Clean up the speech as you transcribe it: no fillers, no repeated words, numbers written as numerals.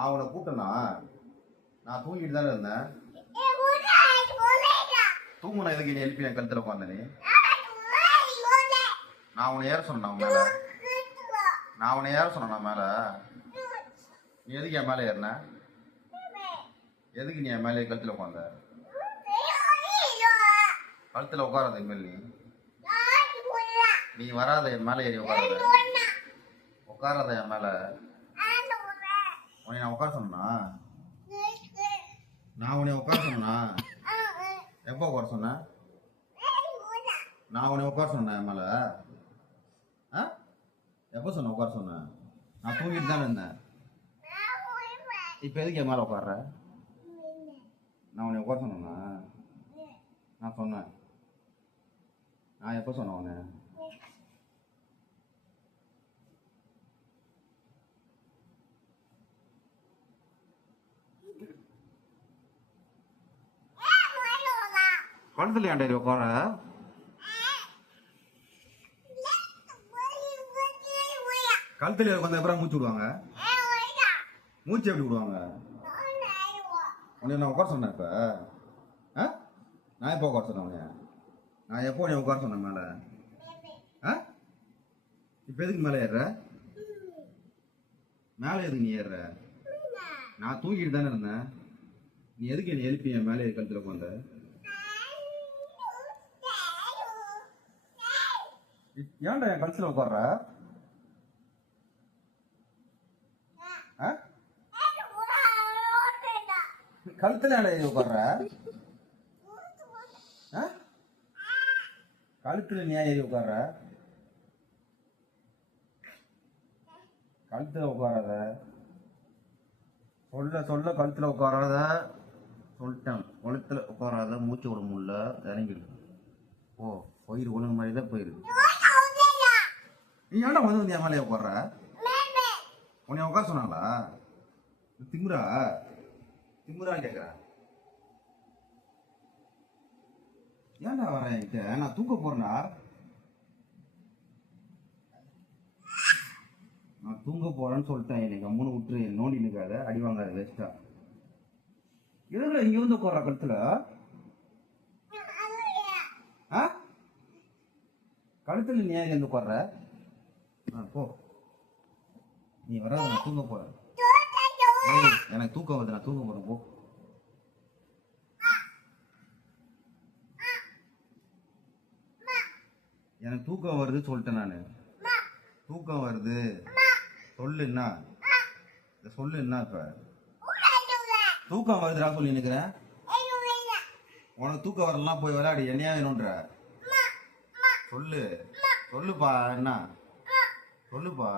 நான் உன்னை கூப்பிட்டேன்னா நான் தூங்கிட்டு தானே இருந்தேன். தூங்குன எதுக்கு நீ எழுப்பி என் கழுத்துல உட்காந்த நீ? நான் உன்னை ஏற சொன்னேன் மேல. நான் உன்னை ஏற சொன்னேன் மேல. நீ எதுக்கு என் மேல ஏறின? எதுக்கு நீ என் மேலே கழுத்துல உட்காந்த? கழுத்துல உட்காராத இனிமேல் நீ வராத என் மேல ஏறி உட்காராத என் மேல. உன்னை நான் உட்கார சொன்னா? நான் உன்னை உட்கார சொன்னா? எப்போ உட்கார சொன்ன? நான் உன்னை உட்கார சொன்னேன் என் மேல? எப்போ சொன்ன உட்கார சொன்னேன்? நான் தூங்கிட்டு தானே இருந்தேன். இப்ப எதுக்கு என் மேல உட்கார்ற? நான் உன்னை உட்கார சொன்னா? நான் சொன்னேன். நான் எப்போ சொன்னேன் உன்னை? கழுத்துல ஏன்டா உட்கார? கழுத்துல உட்காந்து அப்புறம் மூச்சு விடுவாங்க. மூச்சு எப்படி விடுவாங்க? உன்னை நான் உட்கார சொன்னேன் இப்ப? நான் எப்போ உட்கார சொன்னேன் உன்னைய? நான் எப்போ உன்னை உட்கார சொன்னேன் மேல? இப்ப எதுக்கு மேல ஏறுற? மேல எதுக்கு நீ ஏறுற? நான் தூங்கிட்டு தானே இருந்தேன். நீ எதுக்கு என்னை எழுப்பி என் மேலே கழுத்துல உட்காந்த? ஏன்டா என் கழுத்துல உட்கார்ற? கழுத்துல ஏன்டா ஏறி உட்கார்ற? கழுத்துல நீ ஏறி உட்கார்ற? கழுத்துல உட்காராத. சொல்ல சொல்ல கழுத்துல உட்காராத சொல்லிட்டேன். கழுத்துல உட்காராத. மூச்சு விட முடியல. இறங்கிடு. ஓ போயிரு. ஒழுங்கு மாதிரி தான் போயிரு. நீ ஏன்டா வந்து என் மேலே உட்கார்ற? உன்னை உட்கார சொன்னாங்களா? திமுறா திமுறான்னு கேட்குற. ஏன்டா வரேன் என்கிட்ட? நான் தூக்க போறேன்டா. நான் தூங்க போறேன்னு சொல்லிட்டேன். எனக்கு அம்மனு விட்டுரு. நோண்டி நிற்காத. அடி வாங்காத வேஸ்டா. எதுல இங்க வந்து உட்கார்ற கழுத்துல? கழுத்துல நீ ஏன் வந்து உட்கார்ற? போ. நீ வராத. நான் தூங்க போறேன். எனக்கு தூக்கம் வருது. நான் தூங்க போறேன். போ. எனக்கு தூக்கம் வருது சொல்லிட்டேன். நானு தூக்கம் வருது சொல்லு. என்ன சொல்லு? என்ன இப்ப தூக்கம் வருதுடா சொல்லி நிக்கிறேன். உனக்கு தூக்கம் வரலாம் போய் விளையாடி என்னையா வேணும்ன்ற சொல்லு. சொல்லுப்பா. என்ன சொல்லுப்பா.